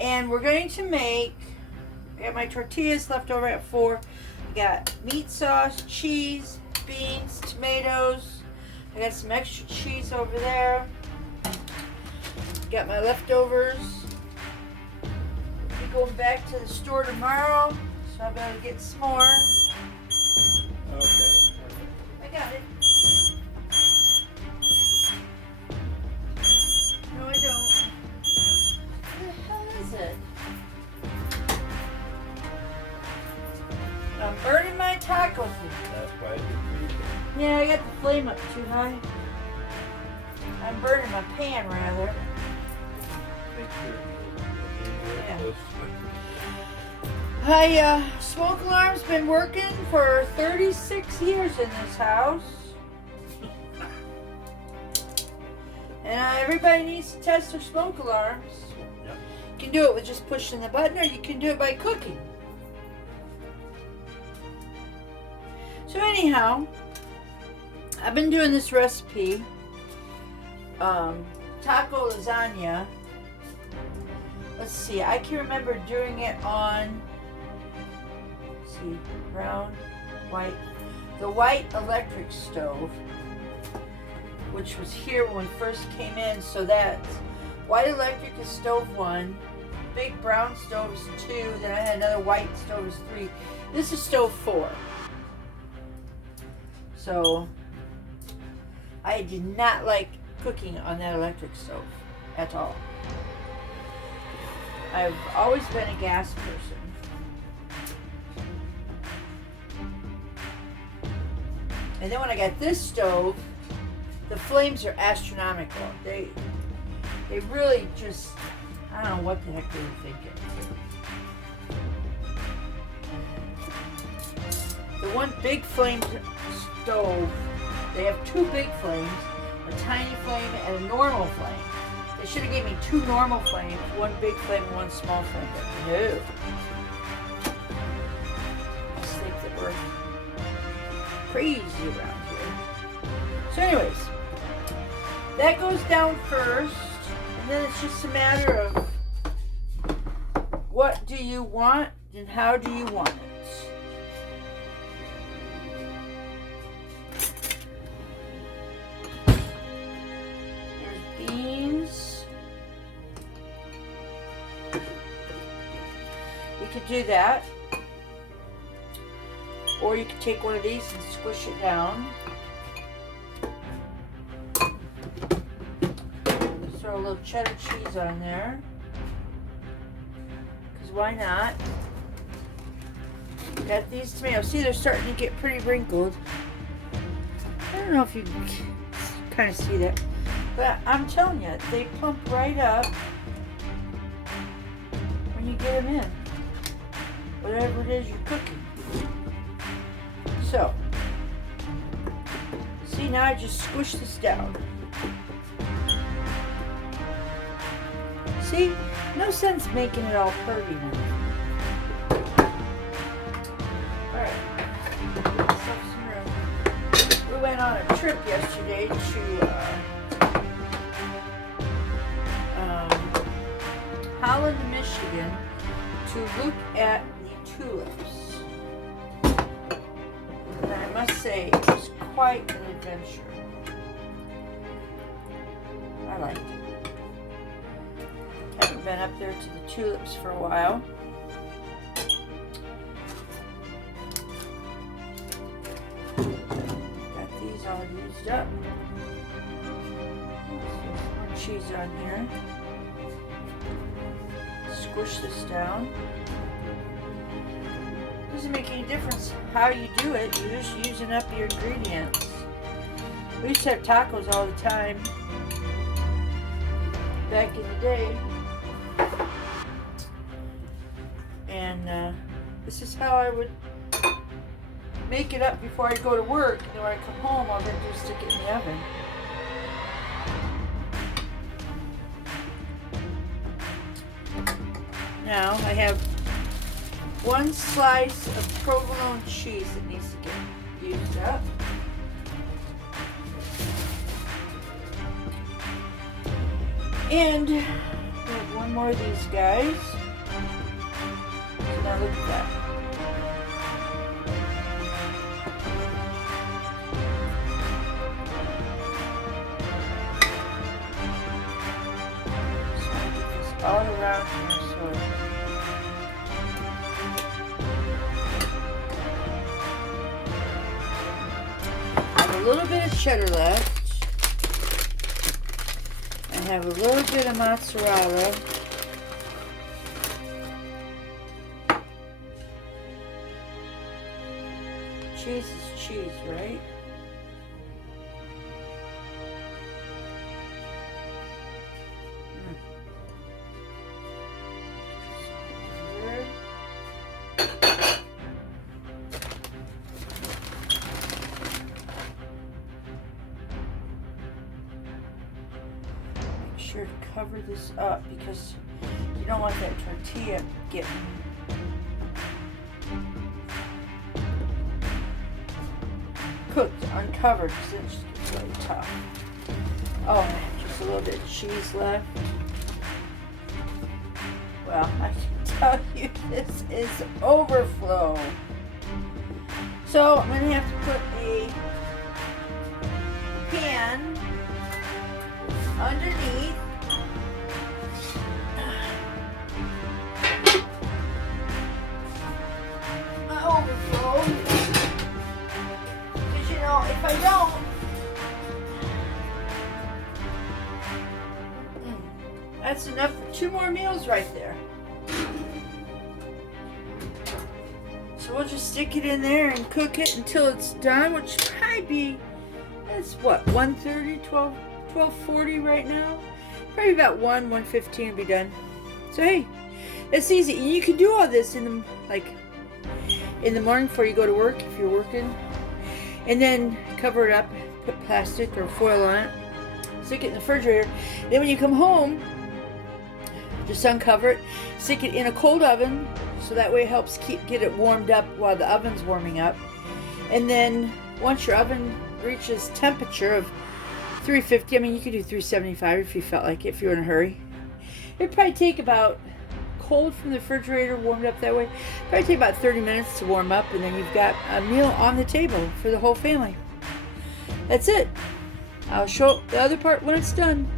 And we're going to make, I got my tortillas left over at 4. I got meat sauce, cheese, beans, tomatoes. I got some extra cheese over there. Got my leftovers. I'll be going back to the store tomorrow, so I'll be able to get some more. Okay. I got it. No, I don't. What the hell is it? I'm burning my tacos. That's why it's freezing. Yeah, I got the flame up too high. I'm burning my pan rather. Make sure Yeah. close. Smoke alarm's been working for 36 years in this house. And everybody needs to test their smoke alarms. Yep. You can do it with just pushing the button, or you can do it by cooking. So anyhow, I've been doing this recipe, taco lasagna. Let's see, I can remember doing it on, let's see, brown, white, the white electric stove, which was here when we first came in. So that's white electric is stove 1, big brown stove is 2, then I had another white stove is 3. This is stove 4. So I did not like cooking on that electric stove at all. I've always been a gas person. And then when I got this stove, the flames are astronomical. They really just, I don't know what the heck they were thinking. The one big flame stove, they have 2 big flames, a tiny flame and a normal flame. They should have gave me 2 normal flames, 1 big flame and 1 small flame, but no. I just think that we're crazy around here. So anyways, that goes down first, and then it's just a matter of what do you want and how do you want it. Could do that, or you could take one of these and squish it down. Throw a little cheddar cheese on there, because why not? Got these tomatoes. See, they're starting to get pretty wrinkled. I don't know if you can kind of see that, but I'm telling you, they plump right up when you get them in. Whatever it is you're cooking. So, see, now I just squish this down. See, no sense making it all pretty now. Alright, give myself some room. We went on a trip yesterday to Holland, Michigan, to look at tulips. And I must say, it was quite an adventure. I liked it. Haven't been up there to the tulips for a while. Got these all used up. More cheese on here. Squish this down. Doesn't make any difference how you do it. You're just using up your ingredients. We used to have tacos all the time back in the day, and this is how I would make it up before I go to work. And then when I come home, all I do is stick it in the oven. Now I have 1 slice of provolone cheese that needs to get used up. And I have 1 one more of these guys. So now look at that. So I get this all around here. So I have a little bit of cheddar left. I have a little bit of mozzarella. Cheese is cheese, right? Sure to cover this up because you don't want that tortilla getting cooked uncovered because then it just gets really tough. Oh, I have just a little bit of cheese left. Well, I can tell you this is overflow. So I'm going to have to put a pan underneath. My overflow. Because you know, if I don't, that's enough for 2 more meals right there. So we'll just stick it in there and cook it until it's done, which will probably be, that's what, 1:30, 12:40 right now. Probably about 1:15 will be done. So hey, it's easy. You can do all this in the morning before you go to work if you're working, and then cover it up, put plastic or foil on it, stick it in the refrigerator. Then when you come home, just uncover it, stick it in a cold oven, so that way it helps get it warmed up while the oven's warming up. And then once your oven reaches temperature of 350, I mean you could do 375 if you felt like it, if you're in a hurry. It'd probably take about, cold from the refrigerator, warmed up that way, probably take about 30 minutes to warm up, and then you've got a meal on the table for the whole family. That's it. I'll show the other part when it's done.